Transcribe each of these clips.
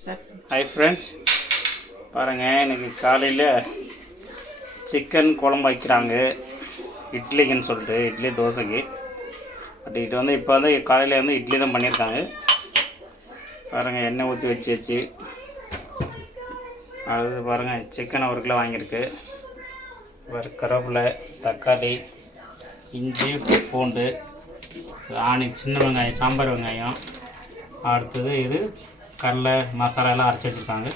Hi friends, பாருங்கள் இன்றைக்கி காலையில் சிக்கன் குழம்பு வைக்கிறாங்க இட்லிக்குன்னு சொல்லிட்டு, இட்லி தோசைக்கு. பட் இது வந்து இப்போ வந்து காலையில் வந்து இட்லி தான் பண்ணியிருக்காங்க. பாருங்கள் எண்ணெய் ஊற்றி வச்சு அது பாருங்கள் சிக்கன் 1 கிலோ வாங்கியிருக்கு. கருவேப்பிலை, தக்காளி, இஞ்சி, பூண்டு, சின்ன வெங்காயம், சாம்பார் வெங்காயம், அடுத்தது இது கடலை மசாலா எல்லாம் அரைச்சி வச்சுருக்காங்க.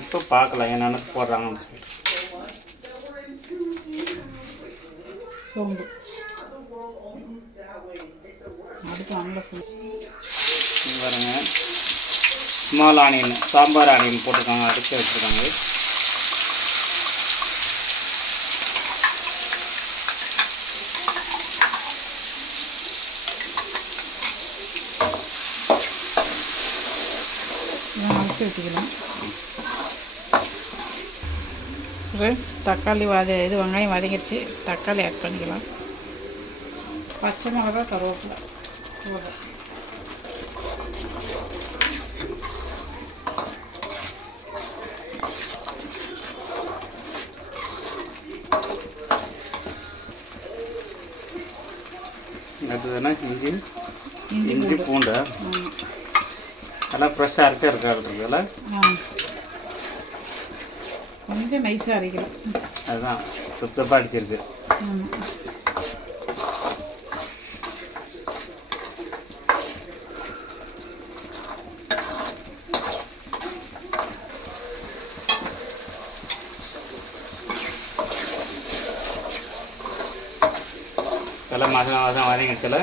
இப்போ பார்க்கலாம் என்னென்ன போடுறாங்கன்னு சொல்லிட்டு. சோம்பு பாருங்க, ஸ்மால் ஆனியன், சாம்பார் ஆனியன் போட்டிருக்காங்க, அரைச்சி வச்சுருக்காங்க. வச்சுக்கலாம். தக்காளி இது வெங்காயம் வதங்கிடுச்சு, தக்காளி ஆட் பண்ணிக்கலாம். பச்சை மிளகா, கருவேப்பிலை, அடுத்ததுன்னா இஞ்சி பூண்டு எல்லாம் ஃப்ரெஷ்ஷாக அரைச்சா இருக்காதுல்ல, கொஞ்சம் நைஸாக அரைக்கலாம். அதுதான் சுத்தப்பாக அடிச்சிருக்கு. எல்லாம் மசாலா வதங்கிடுச்சுல,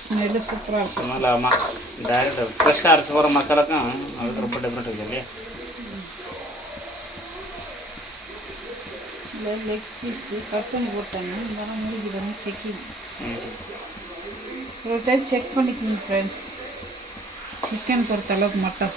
ஸ்மெல்லு சூப்பராக இருக்கும். நல்லா ஆமாம், டைரெக்டாக ஃப்ரெஷ்ஷாக அரைச்சி போகிற மசாலாக்கும் அதுக்கு ரொம்ப டிஃப்ரெண்ட் இருக்குது இல்லையா. லெக் பீஸு கட் பண்ணி போட்டாங்க, இதெல்லாம் முடிஞ்சு பண்ணி செக்கிங் ஒரு டைம் செக் பண்ணிக்கணும் ஃப்ரெண்ட்ஸ், சிக்கன் பொறுத்த அளவுக்கு மட்டும்.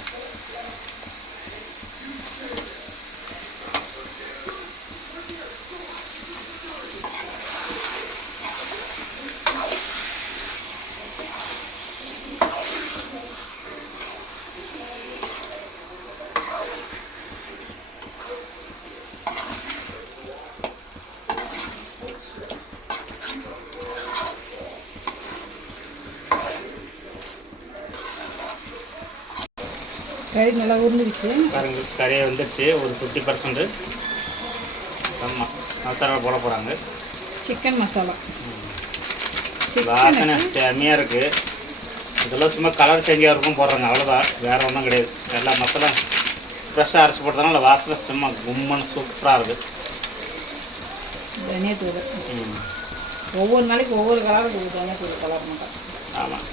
கறி நல்லா உருந்துடுச்சு பாருங்க, கறியை வந்துடுச்சு ஒரு 50%. ஆமாம், மசாலா போட போகிறாங்க, சிக்கன் மசாலா. வாசனை செம்மையாக இருக்குது. இதெல்லாம் சும்மா கலர் சேஞ்சாக இருக்கும் போடுறாங்க, அவ்வளோதான், வேறு ஒன்றும் கிடையாது. எல்லா மசாலா ஃப்ரெஷ்ஷாக அரைச்சி போட்டதுனால வாசனை சும்மா கும்மன்னு சூப்பராக இருக்குது. தனியாத்தூள் ஒவ்வொரு நாளைக்கு ஒவ்வொரு கலருக்கு தனியாத்தூள் கலர் மாட்டோம். ஆமாம்,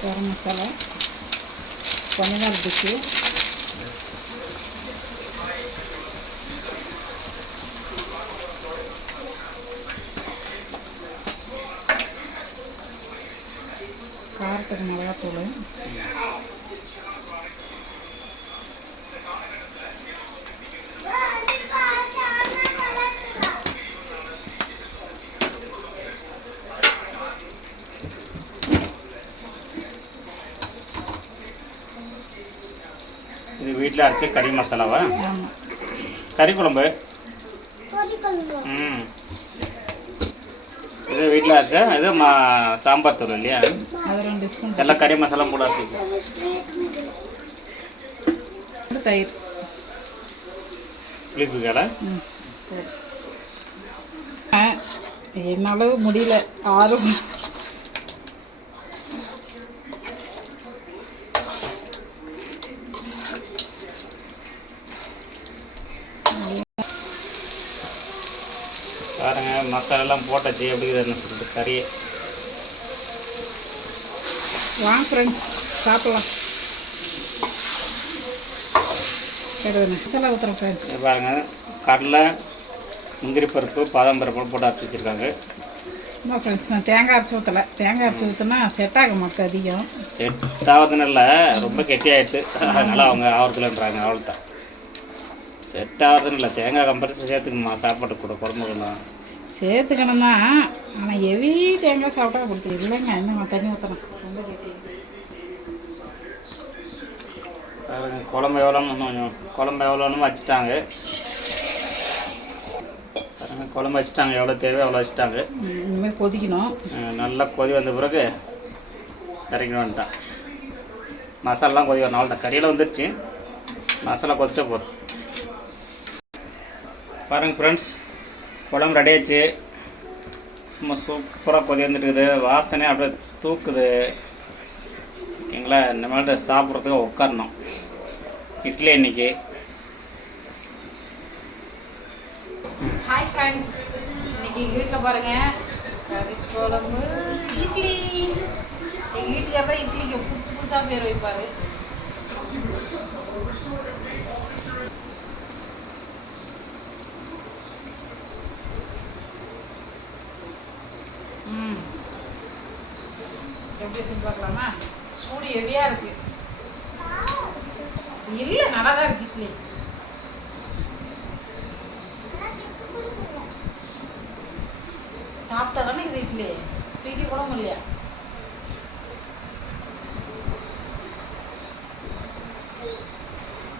கரம் மசாலா கொஞ்சம் தான் இருந்துச்சு. காரத்துக்கு மிளகாத்தூள், இது வீட்டில் அரைச்ச கறி மசாலாவா, கறி குழம்பு. இது வீட்டில் அரைச்சா இது சாம்பார் தூள் இல்லையா, எல்லாம் கறி மசாலா போட அரைச்சி. தயிர், புளிப்பு கடை. என்னால முடியல, ஆறும் பாருங்க, மசாலாலாம் போட்டாச்சு, எப்படி இருக்குதுன்னு சொல்லிட்டு கறி. வாங்க ஃப்ரெண்ட்ஸ் சாப்பிட்லாம். மசாலா ஊற்றுறோம் ஃப்ரெண்ட்ஸ். பாருங்கள், கடலை, முந்திரி பருப்பு, பாதாம் பருப்பு போட்டு அரைச்சி வச்சுருக்காங்க. ஆமாம் ஃப்ரெண்ட்ஸ், நான் தேங்காய் அரைச்சி ஊற்றலை. தேங்காய் அரைச்சி ஊற்றினா செட் ஆக மாட்டேன், அதிகம் செட் ஆகுதுன்னு இல்லை, ரொம்ப கெட்டியாகிடுது, அதனால் அவங்க ஆவரத்துலன்றாங்க. அவ்வளோதான், செட் ஆகுதுன்னு இல்லை, தேங்காய் கம்பல்சரி சேர்த்துக்கணுமா சாப்பாட்டு கூட, குழம்புக்கணும். சேர்த்துக்கணும் தான், ஆனால் ஹெவி தேங்காய் சாப்பிட்டா பிடிச்சது இல்லைங்க. இன்னும் தண்ணி ஊற்றணும், ரொம்ப கெட்டி. குழம்பு எவ்வளோன்னு குழம்பு எவ்வளோன்னு வச்சுட்டாங்க. குழம்பு வச்சுட்டாங்க, எவ்வளோ தேவையோ அவ்வளோ வச்சுட்டாங்க. இனிமேல் கொதிக்கணும். நல்லா கொதி வந்த பிறகு இறக்கணும் வந்துட்டான். மசாலாலாம் கொதி வரணும். அவ்வளோ கறியில் வந்துடுச்சு, மசாலா கொதிச்சா போதும். பாருங்கள் ஃப்ரெண்ட்ஸ், குழம்பு ரெடி ஆச்சு. சும்மா சூப்பராக கொதி வந்துட்டுருக்குது. வாசனை அப்படியே தூக்குது. ஓகேங்களா? இனிமேல்ட்டு சாப்பிட்றதுக்கு உட்காரணும். இட்லி இன்னைக்கு. ஹாய் ஃப்ரெண்ட்ஸ், இன்னைக்கு எங்கள் வீட்டில் பாருங்கள் கறி குழம்பு இட்லி. எங்கள் வீட்டுக்காரர் தான் இட்லிக்கு புதுசு புதுசாக பேர் வைப்பார். எப்படி செஞ்சு பார்க்கலாமா? சூடு ஹெவியாக இருக்குது. இல்லை, நல்லா தான் இருக்குது இட்லி. சாப்பிட்டா தானே இது இட்லி, பிடி கூட இல்லையா?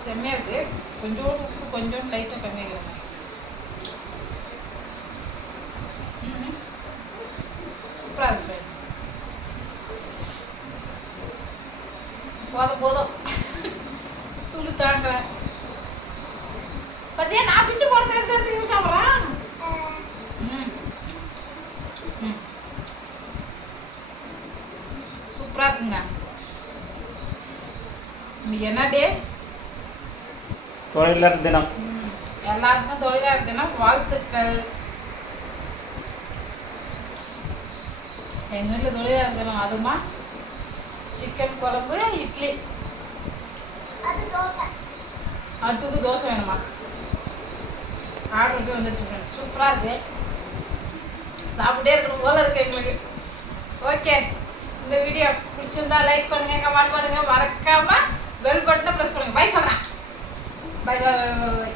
செம்மையாக இருக்குது. கொஞ்சோண்டு உப்பு, கொஞ்சோண்டு லைட்டாக கம்மியாக இருக்கிற மாதிரி. சூப்பராக இருக்கு ஃப்ரெண்ட்ஸ். போதும் போதும், சுடு தாண்டுறேன். பார்த்தியா, நான் பிச்சு போடுறது சாப்பிட்றேன். சூப்பராக இருக்குங்க. இன்னைக்கு என்ன டே? தொழிலாளர் தினம். எல்லாருக்கும் தொழிலாளர் தினம் வாழ்த்துக்கள். எங்கள் வீட்டில் தொழிலாளர் தினம். அதுமா சிக்கன் குழம்பு, இட்லி, அடுத்தது தோசை வேணுமா? ஆர்டருக்கு வந்துருச்சு. சூப்பராக இருக்கு. சாப்பிட்டே இருக்கணும் போல இருக்கு எங்களுக்கு. ஓகே, இந்த வீடியோ பிடிச்சிருந்தா லைக் பண்ணுங்க, கமெண்ட் பண்ணுங்க, மறக்காம பெல் பட்டனை ப்ரெஸ் பண்ணுங்க. பை சொல்கிறேன். Bye bye bye by.